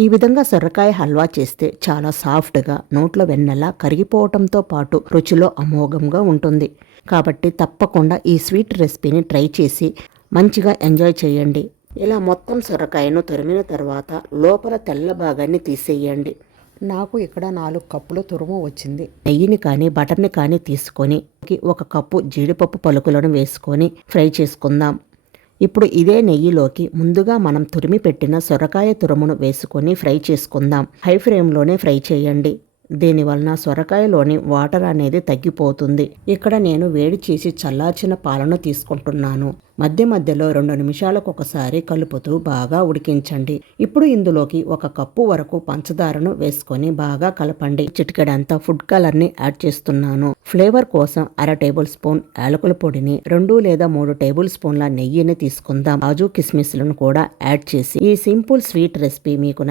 ఈ విధంగా సొరకాయ హల్వా చేస్తే చాలా సాఫ్ట్గా నోట్లో వెన్నెలా కరిగిపోవటంతో పాటు రుచిలో అమోఘంగా ఉంటుంది. కాబట్టి తప్పకుండా ఈ స్వీట్ రెసిపీని ట్రై చేసి మంచిగా ఎంజాయ్ చేయండి. ఇలా మొత్తం సొరకాయను తురిమిన తర్వాత లోపల తెల్ల భాగాన్ని తీసేయండి. నాకు ఇక్కడ 4 కప్పుల తురుము వచ్చింది. నెయ్యిని కానీ బటర్ని కానీ తీసుకొని 1 కప్పు జీడిపప్పు పలుకులను వేసుకొని ఫ్రై చేసుకుందాం. ఇప్పుడు ఇదే నెయ్యిలోకి ముందుగా మనం తురిమి పెట్టిన సొరకాయ తురుమును వేసుకొని ఫ్రై చేసుకుందాం. హై ఫ్లేమ్లోనే ఫ్రై చేయండి. దీనివలన సొరకాయలోని వాటర్ అనేది తగ్గిపోతుంది. ఇక్కడ నేను వేడి చేసి చల్లార్చిన పాలను తీసుకుంటున్నాను. మధ్య మధ్యలో 2 నిమిషాలకు ఒకసారి కలుపుతూ బాగా ఉడికించండి. ఇప్పుడు ఇందులోకి 1 కప్పు వరకు పంచదారను వేసుకొని బాగా కలపండి. చిటికెడంతా ఫుడ్ కలర్ని యాడ్ చేస్తున్నాను. ఫ్లేవర్ కోసం 1/2 టేబుల్ స్పూన్ యాలకుల పొడిని, 2 లేదా 3 టేబుల్ స్పూన్ల నెయ్యిని తీసుకుందాం. కాజు కిస్మిస్లను కూడా యాడ్ చేసి ఈ సింపుల్ స్వీట్ రెసిపీ మీకు